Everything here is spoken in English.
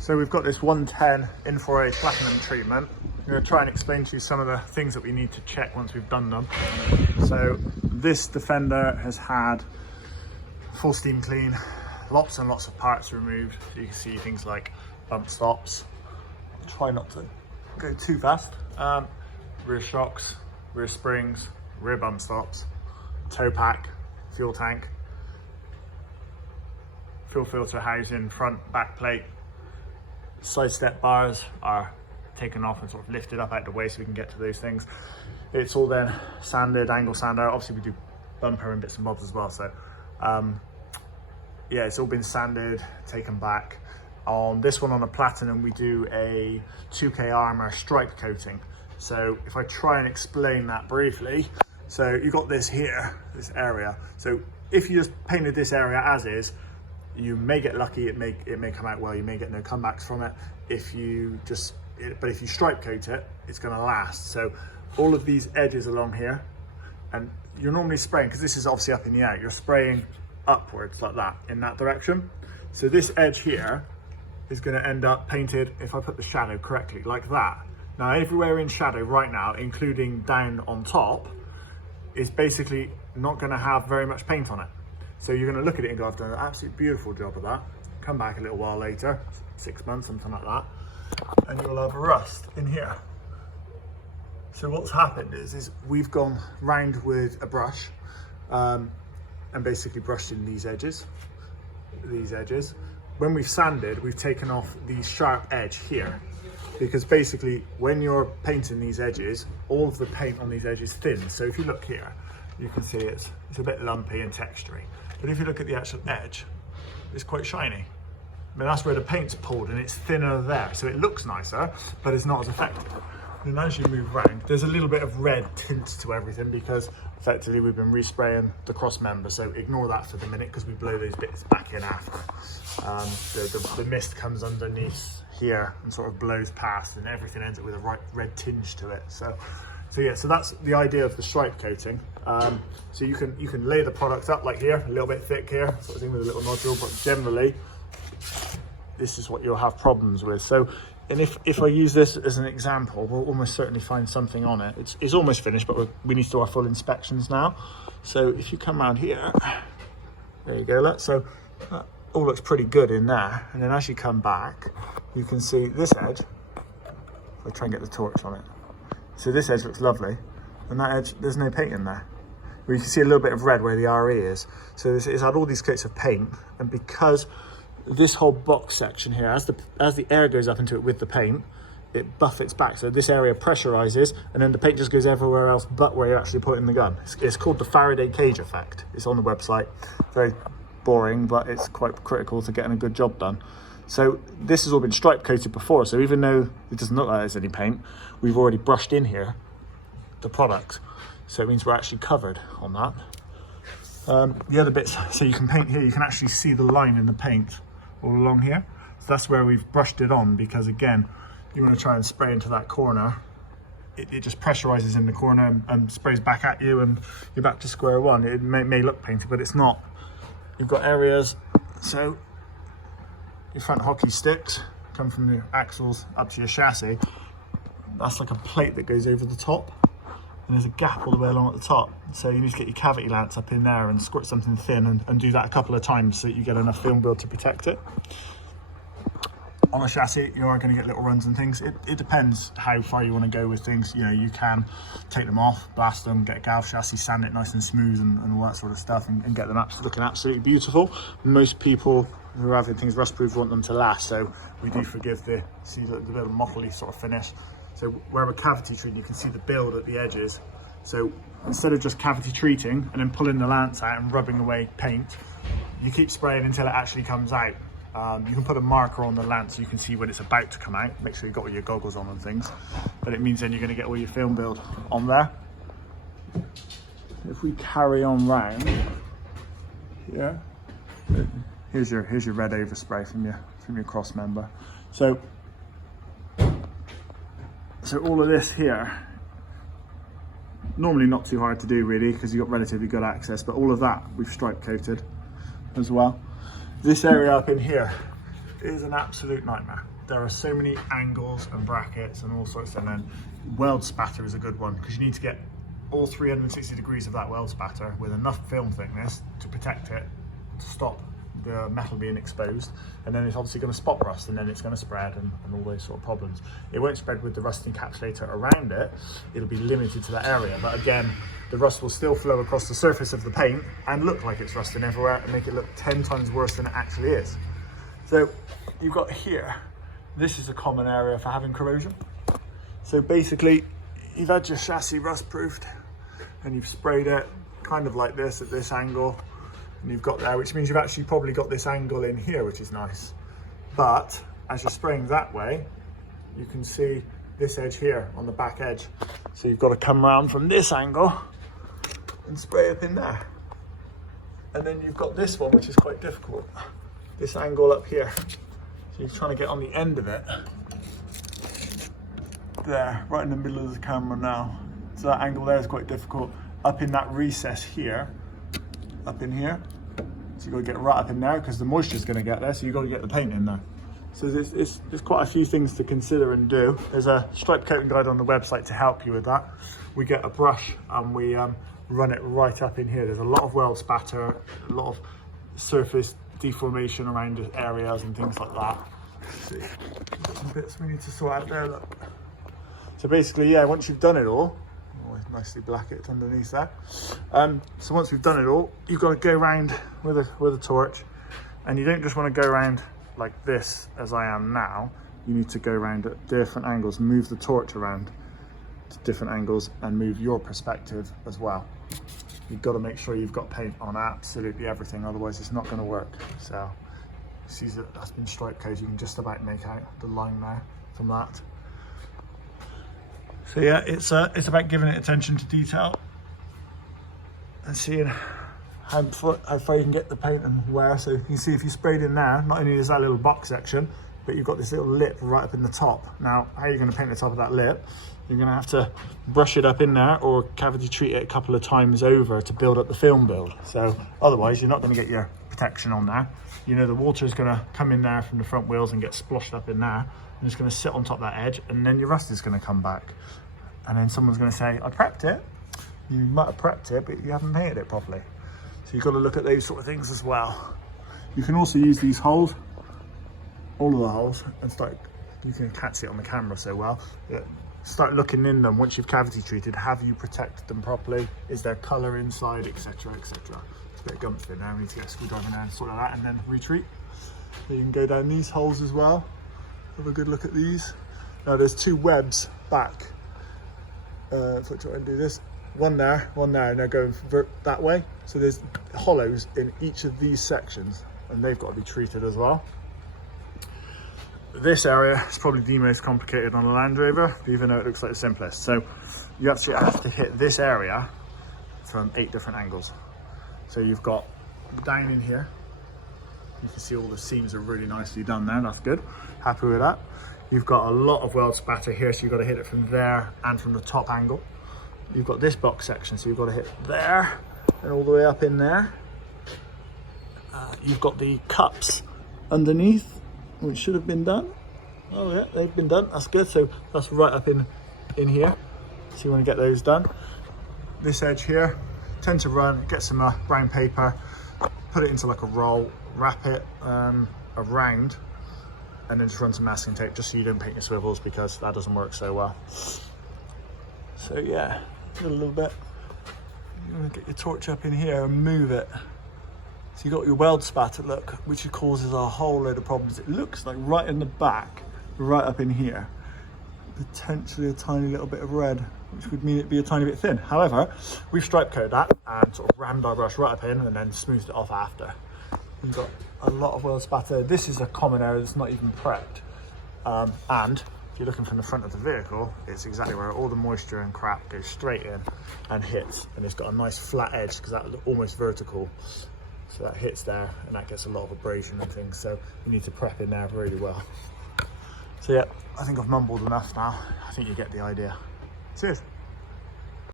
So we've got this 110 in-for-a platinum treatment. I'm going to try and explain to you some of the things that we need to check once we've done them. So this Defender has had full steam clean, lots and lots of parts removed. So you can see things like bump stops. Try not to go too fast. Rear shocks, rear springs, rear bump stops, tow pack, fuel tank, fuel filter housing, front back plate. Side step bars are taken off and sort of lifted up out of the way so we can get to those things. It's all then sanded, angle sander. Obviously we do bumper and bits and bobs as well. So yeah, it's all been sanded, taken back. On this one, on a platinum, we do a 2K armor stripe coating. So if I try and explain that briefly, so you got this here, this area. So if you just painted this area as is, you may get lucky, it may come out well, you may get no comebacks from it. But if you stripe coat it, it's gonna last. So all of these edges along here, and you're normally spraying, because this is obviously up in the air, you're spraying upwards like that, in that direction. So this edge here is gonna end up painted, if I put the shadow correctly, like that. Now everywhere in shadow right now, including down on top, is basically not gonna have very much paint on it. So you're gonna look at it and go, I've done an absolutely beautiful job of that. Come back a little while later, 6 months, something like that, and you'll have rust in here. So what's happened is we've gone round with a brush and basically brushed in these edges. When we've sanded, we've taken off the sharp edge here, because basically when you're painting these edges, all of the paint on these edges thins. So if you look here, you can see it's a bit lumpy and textury. But if you look at the actual edge, it's quite shiny. I mean, that's where the paint's pulled and it's thinner there. So it looks nicer, but it's not as effective. And as you move around, there's a little bit of red tint to everything because effectively we've been respraying the cross member. So ignore that for the minute because we blow those bits back in after. The mist comes underneath here and sort of blows past and everything ends up with a right red tinge to it. So yeah, so that's the idea of the stripe coating. So you can lay the product up like here, a little bit thick here, sort of thing with a little nodule, but generally this is what you'll have problems with. So, and if I use this as an example, we'll almost certainly find something on it. It's almost finished, but we need to do our full inspections now. So if you come around here, there you go, look. So that all looks pretty good in there. And then as you come back, you can see this edge. If I try and get the torch on it. So this edge looks lovely, and that edge, there's no paint in there. Well, you can see a little bit of red where the RE is. So it's had all these coats of paint, and because this whole box section here, as the air goes up into it with the paint, it buffets back. So this area pressurizes, and then the paint just goes everywhere else but where you're actually putting the gun. It's called the Faraday cage effect. It's on the website. Very boring, but it's quite critical to getting a good job done. So this has all been stripe coated before, so even though it doesn't look like there's any paint, we've already brushed in here the products. So it means we're actually covered on that. The other bits, so you can paint here, you can actually see the line in the paint all along here. So that's where we've brushed it on, because again, you want to try and spray into that corner. It just pressurizes in the corner and sprays back at you, and you're back to square one. It may look painted, but it's not. You've got areas, so your front hockey sticks come from the axles up to your chassis. That's like a plate that goes over the top, and there's a gap all the way along at the top. So you need to get your cavity lance up in there and squirt something thin and do that a couple of times so that you get enough film build to protect it. On a chassis, you are going to get little runs and things. It depends how far you want to go with things. You know, you can take them off, blast them, get a galv chassis, sand it nice and smooth and all that sort of stuff, and get them looking absolutely beautiful. Most people who are having things rust proof want them to last, so we do forgive the little mottly sort of finish. So where we're cavity treating, you can see the build at the edges. So instead of just cavity treating and then pulling the lance out and rubbing away paint, you keep spraying until it actually comes out. You can put a marker on the lance so you can see when it's about to come out. Make sure you've got all your goggles on and things, but it means then you're going to get all your film build on there. If we carry on round here, here's your red overspray from your cross member. So all of this here, normally not too hard to do really because you've got relatively good access, but all of that we've stripe coated as well. This area up in here, is an absolute nightmare. There are so many angles and brackets and all sorts, and then weld spatter is a good one because you need to get all 360 degrees of that weld spatter with enough film thickness to protect it, to stop the metal being exposed, and then it's obviously going to spot rust, and then it's going to spread and all those sort of problems. It won't spread with the rust encapsulator around it, it'll be limited to that area, but again, the rust will still flow across the surface of the paint and look like it's rusting everywhere and make it look 10 times worse than it actually is. So you've got here, this is a common area for having corrosion. So basically, you've had your chassis rust proofed and you've sprayed it kind of like this at this angle, and you've got there, which means you've actually probably got this angle in here, which is nice. But as you're spraying that way, you can see this edge here on the back edge. So you've got to come around from this angle and spray up in there. And then you've got this one, which is quite difficult. This angle up here. So you're trying to get on the end of it. There, right in the middle of the camera now. So that angle there is quite difficult. Up in that recess here, up in here. So you've got to get right up in there because the moisture is going to get there, so you've got to get the paint in there. So there's quite a few things to consider and do. There's a stripe coating guide on the website to help you with that. We get a brush and we run it right up in here. There's a lot of weld spatter, a lot of surface deformation around the areas and things like that. Let's see, got some bits we need to sort out there, look. So basically, yeah, once you've done it all, nicely black it underneath there. So once we've done it all, you've got to go around with a torch, and you don't just want to go around like this as I am now. You need to go around at different angles, move the torch around to different angles and move your perspective as well. You've got to make sure you've got paint on absolutely everything, otherwise it's not going to work. So see that that's been stripe coated, you can just about make out the line there from that. So yeah, it's about giving it attention to detail and seeing how far you can get the paint and where. So you can see if you sprayed in there, not only is that little box section, but you've got this little lip right up in the top. Now, how are you going to paint the top of that lip? You're going to have to brush it up in there or cavity treat it a couple of times over to build up the film build. So otherwise, you're not going to get your protection on there. You know, the water is going to come in there from the front wheels and get sploshed up in there, and it's going to sit on top of that edge, and then your rust is going to come back. And then someone's going to say, I prepped it. You might have prepped it, but you haven't painted it properly. So you've got to look at those sort of things as well. You can also use these holes, all of the holes, and start, you can't see it on the camera so well, start looking in them once you've cavity treated. Have you protected them properly? Is there colour inside, etc, etc. There's a bit of gumph in there, we need to get a screwdriver in there and sort that, and then retreat. So you can go down these holes as well. Have a good look at these. Now there's two webs back. So try and do this. One there, and they're going that way. So there's hollows in each of these sections, and they've got to be treated as well. This area is probably the most complicated on a Land Rover, even though it looks like the simplest. So you actually have to hit this area from 8 different angles. So you've got down in here, you can see all the seams are really nicely done there, that's good. Happy with that. You've got a lot of weld spatter here, so you've got to hit it from there and from the top angle. You've got this box section, so you've got to hit there and all the way up in there. You've got the cups underneath, which should have been done. Oh yeah, they've been done, that's good. So that's right up in here. So you want to get those done. This edge here, tend to run, get some brown paper, put it into like a roll, wrap it around, and then just run some masking tape just so you don't paint your swivels, because that doesn't work so well. So yeah, a little bit. You want to get your torch up in here and move it. So you got your weld spatter, look, which causes a whole load of problems. It looks like right in the back, right up in here, potentially a tiny little bit of red, which would mean it'd be a tiny bit thin. However, we've stripe coated that and sort of rammed our brush right up in and then smoothed it off after. You've got a lot of weld spatter. This is a common area that's not even prepped. And if you're looking from the front of the vehicle, it's exactly where all the moisture and crap goes straight in and hits. And it's got a nice flat edge because that's almost vertical. So that hits there and that gets a lot of abrasion and things. So you need to prep in there really well. So yeah, I think I've mumbled enough now. I think you get the idea. Cheers.